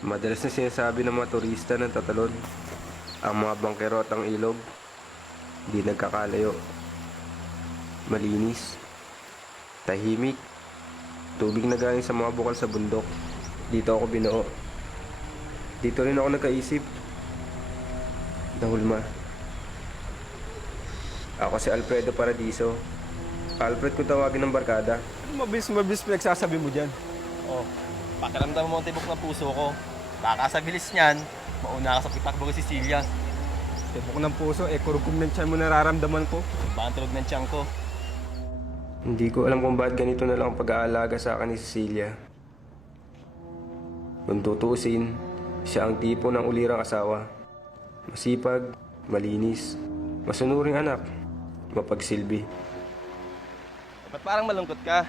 Madalas na sinasabi ng mga turista ng Tatalon, ang mga bangkero at ang ilog, di nagkakalayo. Malinis, tahimik, tubig na galing sa mga bukal sa bundok. Dito ako binuo. Dito rin ako nagkaisip. Nahulma. Ako si Alfredo Paradiso. Alfred kung tawagin ng barkada. Mabilis pinagsasabi mo dyan. Oh, pakiramdam mo ang tibok ng puso ko. Baka sa bilis niyan, mauna ka sa pitakbo ko Sicilia. Tibok ng puso, kurugom ng tiyan mo nararamdaman ko. Baka ang tulog ng tiyang ko. Hindi ko alam kung bakit ganito na lang ang pag-aalaga sa akin ni Cecilia. Kung tutuusin, siya ang tipo ng ulirang asawa. Masipag, malinis, masunuring anak, mapagsilbi. Ba't parang malungkot ka?